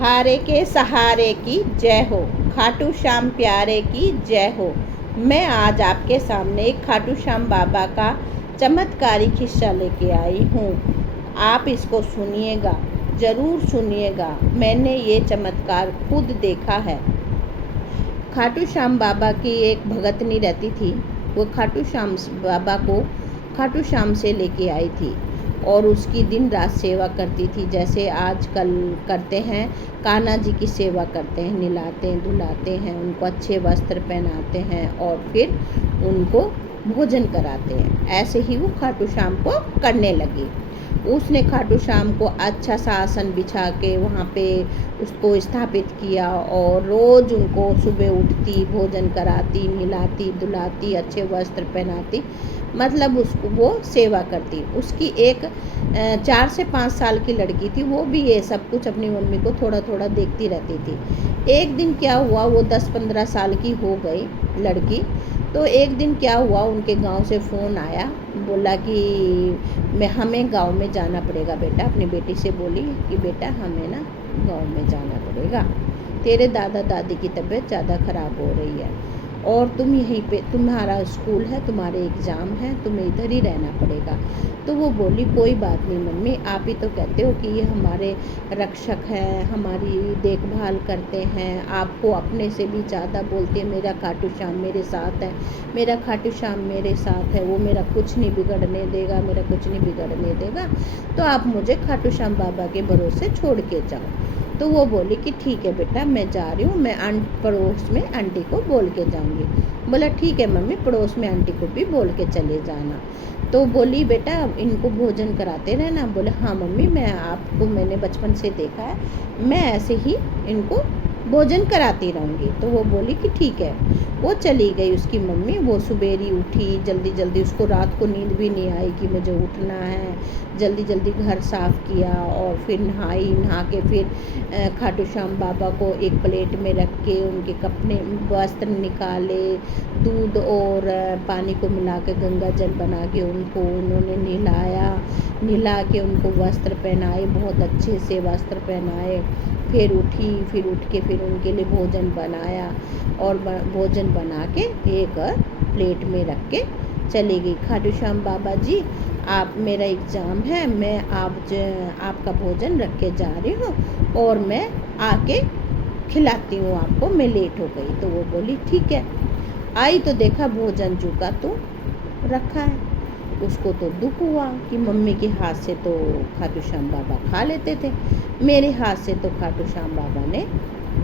हारे के सहारे की जय हो, खाटू श्याम प्यारे की जय हो। मैं आज आपके सामने एक खाटू श्याम बाबा का चमत्कारिक किस्सा लेके आई हूँ। आप इसको सुनिएगा, ज़रूर सुनिएगा। मैंने ये चमत्कार खुद देखा है। खाटू श्याम बाबा की एक भगतनी रहती थी। वो खाटू श्याम बाबा को खाटू श्याम से लेके आई थी और उसकी दिन रात सेवा करती थी। जैसे आजकल करते हैं, कान्हा जी की सेवा करते हैं, नहलाते हैं, धुलाते हैं, उनको अच्छे वस्त्र पहनाते हैं और फिर उनको भोजन कराते हैं। ऐसे ही वो खाटू श्याम को करने लगी। उसने खाटू श्याम को अच्छा सा आसन बिछा के वहाँ पे उसको स्थापित किया और रोज़ उनको सुबह उठती, भोजन कराती, नहलाती, धुलाती, अच्छे वस्त्र पहनाती, मतलब उसको वो सेवा करती। उसकी एक 4 से 5 साल की लड़की थी, वो भी ये सब कुछ अपनी मम्मी को थोड़ा थोड़ा देखती रहती थी। एक दिन क्या हुआ, वो 10-15 साल की हो गई लड़की, तो एक दिन क्या हुआ, उनके गांव से फ़ोन आया, बोला कि हमें गांव में जाना पड़ेगा बेटा। अपनी बेटी से बोली कि बेटा हमें ना गांव में जाना पड़ेगा, तेरे दादा दादी की तबीयत ज़्यादा ख़राब हो रही है और तुम यहीं पे, तुम्हारा स्कूल है, तुम्हारे एग्ज़ाम है, तुम्हें इधर ही रहना पड़ेगा। तो वो बोली कोई बात नहीं मम्मी, आप ही तो कहते हो कि ये हमारे रक्षक हैं, हमारी देखभाल करते हैं, आपको अपने से भी ज़्यादा बोलते हैं मेरा खाटू श्याम मेरे साथ है, मेरा खाटू श्याम मेरे साथ है, वो मेरा कुछ नहीं बिगड़ने देगा, मेरा कुछ नहीं बिगड़ने देगा, तो आप मुझे खाटू श्याम बाबा के भरोसे छोड़ के जाओ। तो वो बोली कि ठीक है बेटा, मैं जा रही हूँ, मैं पड़ोस में आंटी को बोल के जाऊँगी। बोला ठीक है मम्मी, पड़ोस में आंटी को भी बोल के चले जाना। तो बोली बेटा इनको भोजन कराते रहना। बोले हाँ मम्मी, मैंने बचपन से देखा है, मैं ऐसे ही इनको भोजन कराती रहूँगी। तो वो बोली कि ठीक है। वो चली गई उसकी मम्मी। वो सुबेरी उठी जल्दी जल्दी, उसको रात को नींद भी नहीं आई कि मुझे उठना है। जल्दी जल्दी घर साफ़ किया और फिर नहा के फिर खाटू श्याम बाबा को एक प्लेट में रख के उनके कपड़े वस्त्र निकाले, दूध और पानी को मिला के गंगा जल बना के उन्होंने नहला के उनको वस्त्र पहनाए, बहुत अच्छे से वस्त्र पहनाए। फिर उठ के फिर उनके लिए भोजन बनाया और भोजन बना के एक प्लेट में रख के चली गई। खाटू श्याम बाबा जी, आप, मेरा एग्ज़ाम है, मैं आपका भोजन रख के जा रही हूँ और मैं आके खिलाती हूँ आपको, मैं लेट हो गई। तो वो बोली ठीक है। आई तो देखा भोजन चूका तो रखा है। उसको तो दुख हुआ कि मम्मी के हाथ से तो खाटू श्याम बाबा खा लेते थे, मेरे हाथ से तो खाटू श्याम बाबा ने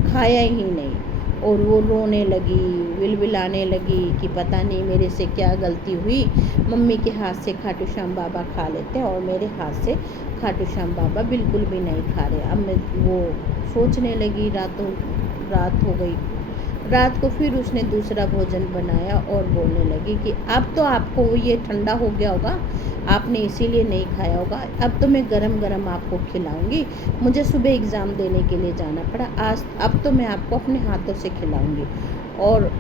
खाया ही नहीं। और वो रोने लगी, विलविलाने लगी कि पता नहीं मेरे से क्या गलती हुई, मम्मी के हाथ से खाटू श्याम बाबा खा लेते हैं और मेरे हाथ से खाटू श्याम बाबा बिल्कुल भी नहीं खा रहे। अब वो सोचने लगी, रात हो गई। रात को फिर उसने दूसरा भोजन बनाया और बोलने लगी कि अब तो आपको ये ठंडा हो गया होगा, आपने इसीलिए नहीं खाया होगा, अब तो मैं गरम गरम आपको खिलाऊंगी, मुझे सुबह एग्ज़ाम देने के लिए जाना पड़ा, अब तो मैं आपको अपने हाथों से खिलाऊंगी। और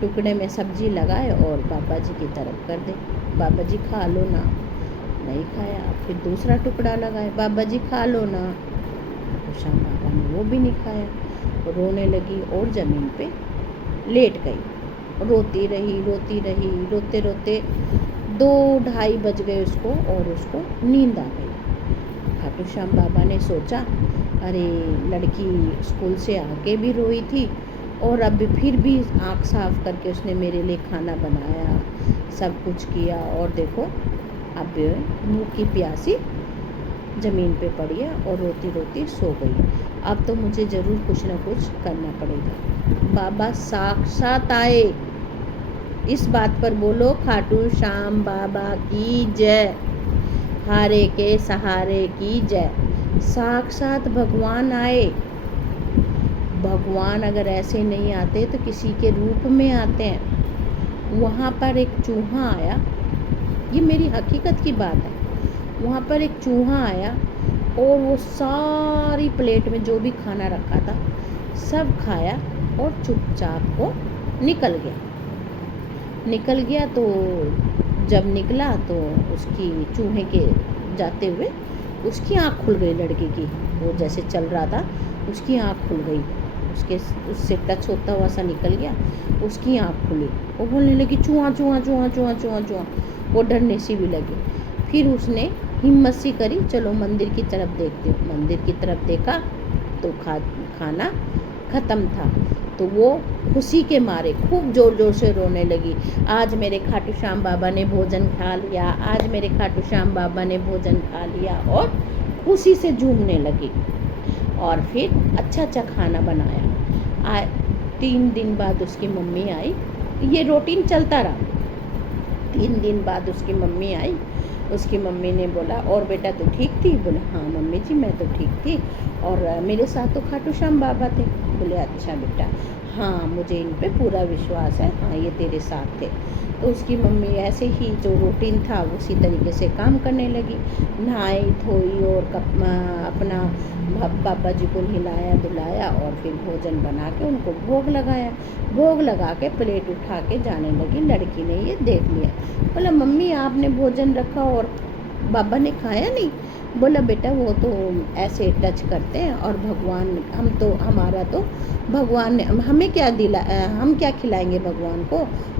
टुकड़े में सब्जी लगाए और बाबा जी की तरफ कर दे, बाबा जी खा लो ना। नहीं खाया। फिर दूसरा टुकड़ा लगाए, बाबा जी खा लो ना। श्याम बाबा ने वो भी नहीं खाया। रोने लगी और ज़मीन पे लेट गई। रोती रही, रोते रोते 2-2:30 बज गए उसको और उसको नींद आ गई। खाटू श्याम बाबा ने सोचा, अरे लड़की स्कूल से आके भी रोई थी और अब फिर भी आँख साफ करके उसने मेरे लिए खाना बनाया, सब कुछ किया, और देखो अब भूखी प्यासी ज़मीन पे पड़ी है और रोती रोती सो गई। अब तो मुझे ज़रूर कुछ ना कुछ करना पड़ेगा। बाबा साक्षात आए। इस बात पर बोलो खाटू श्याम बाबा की जय, हारे के सहारे की जय। साक्षात भगवान आए। भगवान अगर ऐसे नहीं आते तो किसी के रूप में आते हैं। वहाँ पर एक चूहा आया, ये मेरी हकीकत की बात है। वहाँ पर एक चूहा आया और वो सारी प्लेट में जो भी खाना रखा था सब खाया और चुपचाप को निकल गया। तो जब निकला तो उसकी चूहे के जाते हुए उसकी आँख खुल गई लड़के की। वो जैसे चल रहा था उसकी आँख खुल गई, उससे टच होता हुआ सा निकल गया, उसकी आँख खुली। वो बोलने लगी चूहा चूहा चूहा चूहा चूहा चूहा। वो डरने सी भी लगी। फिर उसने हिम्मत सी करी, चलो मंदिर की तरफ देखते हो। मंदिर की तरफ देखा तो खाना ख़त्म था। तो वो खुशी के मारे खूब ज़ोर ज़ोर से रोने लगी, आज मेरे खाटू श्याम बाबा ने भोजन खा लिया, आज मेरे खाटू श्याम बाबा ने भोजन खा लिया, और खुशी से झूमने लगी। और फिर अच्छा अच्छा खाना बनाया। 3 दिन बाद उसकी मम्मी आई। ये रूटीन चलता रहा। 3 दिन बाद उसकी मम्मी आई। उसकी मम्मी ने बोला, और बेटा तू ठीक थी? बोले हाँ मम्मी जी मैं तो ठीक थी, और मेरे साथ तो खाटू श्याम बाबा थे। बोले अच्छा बेटा, हाँ मुझे इन पे पूरा विश्वास है, हाँ ये तेरे साथ थे। तो उसकी मम्मी ऐसे ही जो रूटीन था उसी तरीके से काम करने लगी। नहाई धोई और अपना पापा जी को नहलाया धुलाया, और फिर भोजन बना के उनको भोग लगाया। भोग लगा के प्लेट उठा के जाने लगी। लड़की ने ये देख लिया। बोला मम्मी आपने भोजन रखा और बाबा ने खाया नहीं? बोला बेटा वो तो ऐसे टच करते हैं, और भगवान हमारा तो भगवान ने हमें क्या हम क्या खिलाएंगे भगवान को?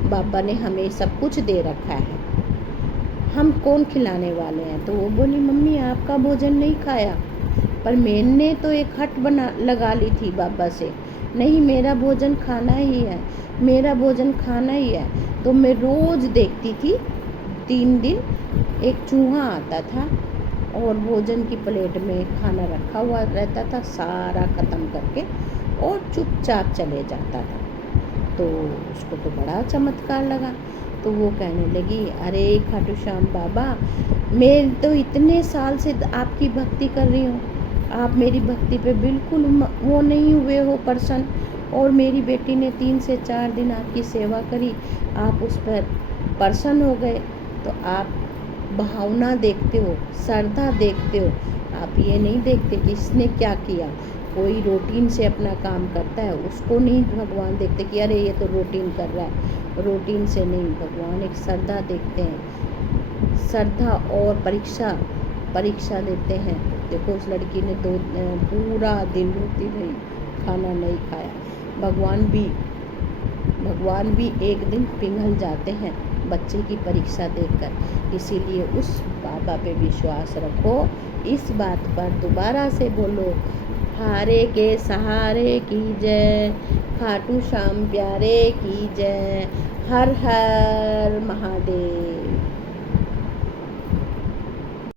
बाबा ने हमें सब कुछ दे रखा है, हम कौन खिलाने वाले हैं? तो वो बोली मम्मी आपका भोजन नहीं खाया, पर मैंने तो एक हट लगा ली थी बाबा से, नहीं मेरा भोजन खाना ही है, मेरा भोजन खाना ही है। तो मैं रोज़ देखती थी 3 दिन एक चूहा आता था और भोजन की प्लेट में खाना रखा हुआ रहता था, सारा ख़त्म करके और चुपचाप चले जाता था। तो उसको तो बड़ा चमत्कार लगा। तो वो कहने लगी, अरे खाटू श्याम बाबा, मैं तो इतने साल से आपकी भक्ति कर रही हूँ, आप मेरी भक्ति पे बिल्कुल वो नहीं हुए हो प्रसन्न, और मेरी बेटी ने 3 से 4 दिन आपकी सेवा करी, आप उस पर प्रसन्न हो गए। तो आप भावना देखते हो, श्रद्धा देखते हो, आप ये नहीं देखते कि इसने क्या किया। कोई रूटीन से अपना काम करता है, उसको नहीं भगवान देखते कि अरे ये तो रूटीन कर रहा है। रूटीन से नहीं, भगवान एक श्रद्धा देखते हैं, श्रद्धा और परीक्षा लेते हैं। देखो उस लड़की ने पूरा दिन रोती रही, खाना नहीं खाया। भगवान भी एक दिन पिघल जाते हैं बच्चे की परीक्षा देखकर। इसीलिए उस बाबा पे विश्वास रखो। इस बात पर दोबारा से बोलो, हारे के सहारे की जय, खाटू श्याम प्यारे की जय, हर हर महादेव।